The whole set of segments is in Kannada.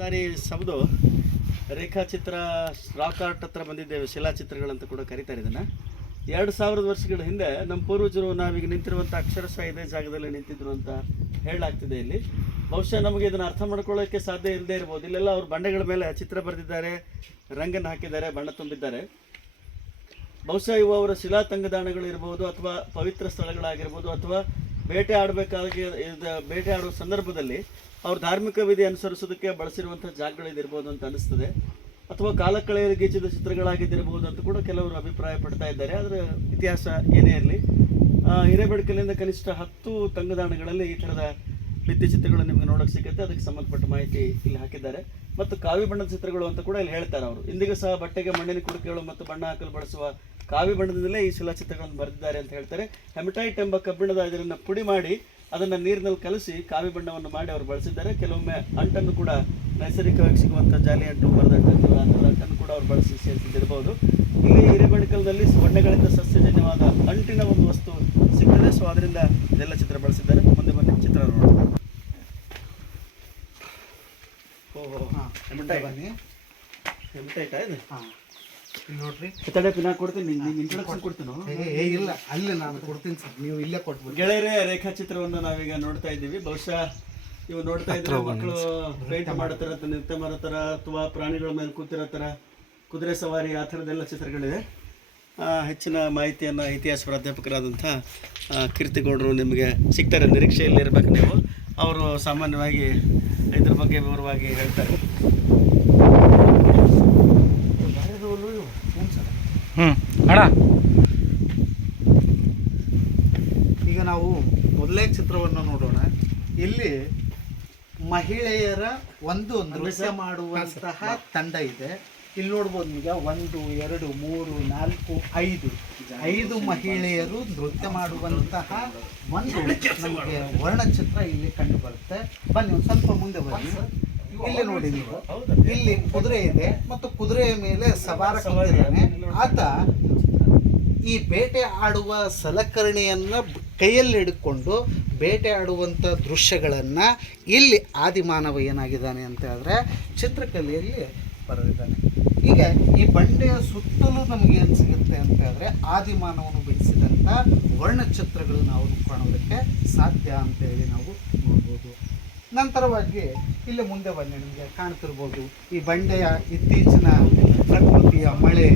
ದಾರಿ ಸಬದು ರೇಖಾಚಿತ್ರ ರಾಕ್ ಆರ್ಟ್ ಹತ್ರ ಬಂದಿದ್ದೇವೆ. ಶಿಲಾಚಿತ್ರಗಳಂತ ಕೂಡ ಕರೀತಾರೆ ಇದನ್ನು. 2000 ವರ್ಷಗಳ ಹಿಂದೆ ನಮ್ಮ ಪೂರ್ವಜರು ನಾವೀಗ ನಿಂತಿರುವಂಥ ಅಕ್ಷರಶಃ ಇದೇ ಜಾಗದಲ್ಲಿ ನಿಂತಿದ್ರು ಅಂತ ಹೇಳಲಾಗ್ತಿದೆ. ಇಲ್ಲಿ ಬಹುಶಃ ನಮಗೆ ಇದನ್ನು ಅರ್ಥ ಮಾಡ್ಕೊಳ್ಳೋಕ್ಕೆ ಸಾಧ್ಯ ಇಲ್ಲದೆ ಇರ್ಬೋದು. ಇಲ್ಲೆಲ್ಲ ಅವರು ಬಂಡೆಗಳ ಮೇಲೆ ಚಿತ್ರ ಬರೆದಿದ್ದಾರೆ, ರಂಗನ್ನು ಹಾಕಿದ್ದಾರೆ, ಬಣ್ಣ ತುಂಬಿದ್ದಾರೆ. ಬಹುಶಃ ಇವು ಅವರ ಶಿಲಾ ತಂಗದಾಣಗಳು ಇರ್ಬೋದು, ಅಥವಾ ಪವಿತ್ರ ಸ್ಥಳಗಳಾಗಿರ್ಬೋದು, ಅಥವಾ ಬೇಟೆ ಆಡುವ ಸಂದರ್ಭದಲ್ಲಿ ಅವ್ರು ಧಾರ್ಮಿಕ ವಿಧಿ ಅನುಸರಿಸೋದಕ್ಕೆ ಬಳಸಿರುವಂಥ ಜಾಗಗಳಿದಿರ್ಬೋದು ಅಂತ ಅನಿಸ್ತದೆ. ಅಥವಾ ಕಾಲ ಕಳೆಯಲು ಗೀಚಿದ ಚಿತ್ರಗಳಾಗಿದ್ದಿರ್ಬೋದು ಅಂತ ಕೂಡ ಕೆಲವರು ಅಭಿಪ್ರಾಯ ಪಡ್ತಾ ಇದ್ದಾರೆ. ಆದರೆ ಇತಿಹಾಸ ಏನೇ ಇರಲಿ, ಹಿರೇಬೆಳಕಲ್ಲಿಂದ ಕನಿಷ್ಠ 10 ತಂಗುದಾಣಗಳಲ್ಲಿ ಈ ಥರದ ಭಿತ್ತಿಚಿತ್ರಗಳು ನಿಮಗೆ ನೋಡೋಕೆ ಸಿಗುತ್ತೆ. ಅದಕ್ಕೆ ಸಂಬಂಧಪಟ್ಟ ಮಾಹಿತಿ ಇಲ್ಲಿ ಹಾಕಿದ್ದಾರೆ. ಮತ್ತು ಕಾವಿ ಬಣ್ಣದ ಚಿತ್ರಗಳು ಅಂತ ಕೂಡ ಇಲ್ಲಿ ಹೇಳ್ತಾರೆ ಅವರು. ಇಂದಿಗೂ ಸಹ ಬಟ್ಟೆಗೆ ಮಣ್ಣಿನ ಕುಡಿಕೆಗಳು ಮತ್ತು ಬಣ್ಣ ಹಾಕಲು ಬಳಸುವ ಕಾವಿ ಬಣ್ಣದಿಂದಲೇ ಈ ಶಿಲಾಚಿತ್ರಗಳನ್ನು ಬರೆದಿದ್ದಾರೆ ಅಂತ ಹೇಳ್ತಾರೆ. ಹೆಮಟೈಟ್ ಎಂಬ ಕಬ್ಬಿಣದ ಇದನ್ನು ಪುಡಿ ಮಾಡಿ ಅದನ್ನು ನೀರಿನಲ್ಲಿ ಕಲಸಿ ಕಾವಿ ಬಣ್ಣವನ್ನು ಮಾಡಿ ಅವರು ಬಳಸಿದ್ದಾರೆ. ಕೆಲವೊಮ್ಮೆ ಅಂಟನ್ನು ಕೂಡ ನೈಸರ್ಗಿಕವಾಗಿ ಸಿಗುವಂಥ ಜಾಲಿ ಅಂಟು, ಮರದ ಅಂಟು, ಆ ಥರದ ಅಂಟನ್ನು ಕೂಡ ಅವರು ಬಳಸಿ ಸೇರಿಸಿದ್ದಿರ್ಬೋದು. ಇಲ್ಲಿ ಹಿರೇಬೆಳಕಲ್ನಲ್ಲಿ ಬಣ್ಣಗಳಿಂದ ಸಸ್ಯಜನ್ಯವಾದ ಅಂಟಿನ ಒಂದು ವಸ್ತು ಸಿಗ್ತದೆ. ಸೊ ಅದರಿಂದ ಇದೆಲ್ಲ ಚಿತ್ರ ಬಳಸಿದ್ದಾರೆ. ಮುಂದೆ ಬನ್ನಿ ಚಿತ್ರ ನೋಡೋಣ. ಓಹೋ ಹಾಂ, ಹೆಮಟೈಟಾ ಇದು? ಹಾಂ ನೋಡ್ರಿ, ನಾ ಕೊಡ್ತೀನಿ, ನಿಮ್ಗೆ ಇಂಟ್ರೊಡಕ್ಷನ್ ಕೊಡ್ತೀನಿ. ಇಲ್ಲ, ಅಲ್ಲಿ ನಾನು ಕೊಡ್ತೀನಿ ಸರ್, ನೀವು ಇಲ್ಲೇ ಕೊಟ್ಬಿಡಿ. ಗೆಳೆಯರೇ, ರೇಖಾಚಿತ್ರವನ್ನು ನಾವೀಗ ನೋಡ್ತಾ ಇದ್ದೀವಿ. ಬಹುಶಃ ಇವು ನೋಡ್ತಾ ಇದ್ರೆ ಮಕ್ಕಳು ಪೇಂಟ್ ಮಾಡೋ ನೃತ್ಯ ಮಾಡೋ ಥರ, ಅಥವಾ ಪ್ರಾಣಿಗಳ ಮೇಲೆ ಕೂತಿರೋ ಥರ, ಕುದುರೆ ಸವಾರಿ, ಆ ಥರದ್ದೆಲ್ಲ ಚಿತ್ರಗಳಿದೆ. ಹೆಚ್ಚಿನ ಮಾಹಿತಿಯನ್ನು ಇತಿಹಾಸ ಪ್ರಾಧ್ಯಾಪಕರಾದಂಥ ಕೀರ್ತಿಗೌಡರು ನಿಮಗೆ ಸಿಗ್ತಾರೆ. ನಿರೀಕ್ಷೆಯಲ್ಲಿ ಇರಬೇಕು ನೀವು. ಅವರು ಸಾಮಾನ್ಯವಾಗಿ ಇದ್ರ ಬಗ್ಗೆ ವಿವರವಾಗಿ ಹೇಳ್ತಾರೆ. ಅಣ್ಣ, ಈಗ ನಾವು ಮೊದಲೇ ಚಿತ್ರವನ್ನು ನೋಡೋಣ. ಇಲ್ಲಿ ಮಹಿಳೆಯರ ಒಂದು ನೃತ್ಯ ಮಾಡುವಂತಹ ತಂಡ ಇದೆ. ಇಲ್ಲಿ ನೋಡ್ಬೋದು ನಿಮಗೆ 1 2 3 4 5 ಮಹಿಳೆಯರು ನೃತ್ಯ ಮಾಡುವಂತಹ ಒಂದು ನಮಗೆ ವರ್ಣಚಿತ್ರ ಇಲ್ಲಿ ಕಂಡು ಬರುತ್ತೆ. ಬನ್ನಿ ಒಂದು ಸ್ವಲ್ಪ ಮುಂದೆ ಬನ್ನಿ. ಇಲ್ಲಿ ನೋಡಿ ನೀವು, ಇಲ್ಲಿ ಕುದುರೆ ಇದೆ ಮತ್ತು ಕುದುರೆಯ ಮೇಲೆ ಸವಾರ ಕೂತಿದ್ದಾನೆ. ಆತ ಈ ಬೇಟೆ ಆಡುವ ಸಲಕರಣೆಯನ್ನು ಕೈಯಲ್ಲಿ ಹಿಡ್ಕೊಂಡು ಬೇಟೆ ಆಡುವಂಥ ದೃಶ್ಯಗಳನ್ನು ಇಲ್ಲಿ ಆದಿಮಾನವ ಏನಾಗಿದ್ದಾನೆ ಅಂತ ಹೇಳಿದ್ರೆ ಚಿತ್ರಕಲೆಯಲ್ಲಿ ಬರೆದಿದ್ದಾನೆ. ಈಗ ಈ ಬಂಡೆಯ ಸುತ್ತಲೂ ನಮಗೆ ಏನು ಸಿಗುತ್ತೆ ಅಂತ ಹೇಳಿದ್ರೆ ಆದಿಮಾನವನು ಬಿಡಿಸಿದಂಥ ವರ್ಣಚಿತ್ರಗಳು ನಾವು ಕಾಣೋದಕ್ಕೆ ಸಾಧ್ಯ ಅಂತೇಳಿ ನಾವು ನೋಡ್ಬೋದು. ನಂತರವಾಗಿ ಇಲ್ಲಿ ಮುಂದೆ ಬನ್ನಿ, ನಿಮಗೆ ಕಾಣ್ತಿರ್ಬೋದು ಈ ಬಂಡೆಯ ಇತ್ತೀಚಿನ ಪ್ರಕೃತಿಯ ಮಳೆ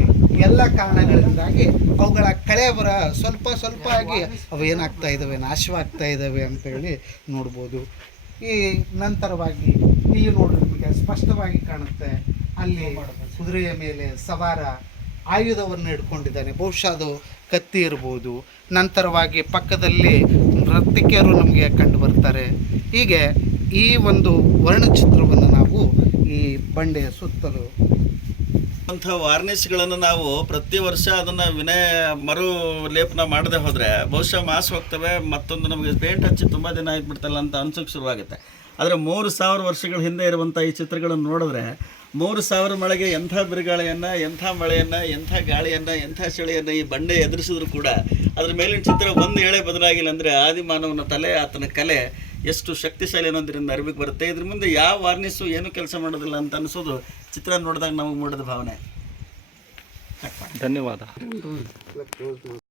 ಎಲ್ಲ ಕಾರಣಗಳಿಂದಾಗಿ ಅವುಗಳ ಕಳೆಬರ ಸ್ವಲ್ಪ ಆಗಿ ಅವು ಏನಾಗ್ತಾ ಇದ್ದಾವೆ, ನಾಶವಾಗ್ತಾ ಇದ್ದಾವೆ ಅಂತೇಳಿ ನೋಡ್ಬೋದು. ಈ ನಂತರವಾಗಿ ಇಲ್ಲಿ ನೋಡ್ರಿ, ನಿಮಗೆ ಸ್ಪಷ್ಟವಾಗಿ ಕಾಣುತ್ತೆ ಅಲ್ಲಿ ಕುದುರೆಯ ಮೇಲೆ ಸವಾರ ಆಯುಧವನ್ನು ಹಿಡ್ಕೊಂಡಿದ್ದಾನೆ. ಬಹುಶಃ ಅದು ಕತ್ತಿ ಇರ್ಬೋದು. ನಂತರವಾಗಿ ಪಕ್ಕದಲ್ಲಿ ನರ್ತಕಿಯರು ನಮಗೆ ಕಂಡು ಬರ್ತಾರೆ. ಹೀಗೆ ಈ ಒಂದು ವರ್ಣಚಿತ್ರವನ್ನು ನಾವು ಈ ಬಂಡೆಯ ಸುತ್ತಲೂ ಅಂಥ ವಾರ್ನಿಷ್ಗಳನ್ನು ನಾವು ಪ್ರತಿ ವರ್ಷ ಅದನ್ನು ಮರು ಲೇಪನ ಮಾಡದೆ ಹೋದರೆ ಬಹುಶಃ ಮಾಸ್ ಹೋಗ್ತವೆ. ಮತ್ತೊಂದು ನಮಗೆ ಪೇಂಟ್ ಹಚ್ಚಿ ತುಂಬ ದಿನ ಆಗಿಬಿಡ್ತಲ್ಲ ಅಂತ ಅನ್ಸೋಕ್ಕೆ ಶುರುವಾಗುತ್ತೆ. ಆದರೆ 3000 ವರ್ಷಗಳ ಹಿಂದೆ ಇರುವಂಥ ಈ ಚಿತ್ರಗಳನ್ನು ನೋಡಿದ್ರೆ 3000 ಮಳೆಗೆ ಎಂಥ ಬಿರುಗಾಳಿಯನ್ನು, ಎಂಥ ಮಳೆಯನ್ನು, ಎಂಥ ಗಾಳಿಯನ್ನು, ಎಂಥ ಚಳಿಯನ್ನು ಈ ಬಂಡೆ ಎದುರಿಸಿದ್ರು ಕೂಡ ಅದ್ರ ಮೇಲಿನ ಚಿತ್ರ ಒಂದು ಎಳೆ ಬದಲಾಗಿಲ್ಲ ಅಂದರೆ ಆದಿಮಾನವನ ತಲೆ, ಆತನ ಕಲೆ ಎಷ್ಟು ಶಕ್ತಿಶಾಲಿ ಅನ್ನೋದ್ರಿಂದ ಅರಿವಿಗೆ ಬರುತ್ತೆ. ಇದ್ರ ಮುಂದೆ ಯಾವ ವಾರ್ನಿಸು ಏನು ಕೆಲಸ ಮಾಡೋದಿಲ್ಲ ಅಂತ ಅನಿಸೋದು ಚಿತ್ರ ನೋಡಿದಾಗ ನಮಗೆ ಮೂಡಿದ ಭಾವನೆ. ಧನ್ಯವಾದ.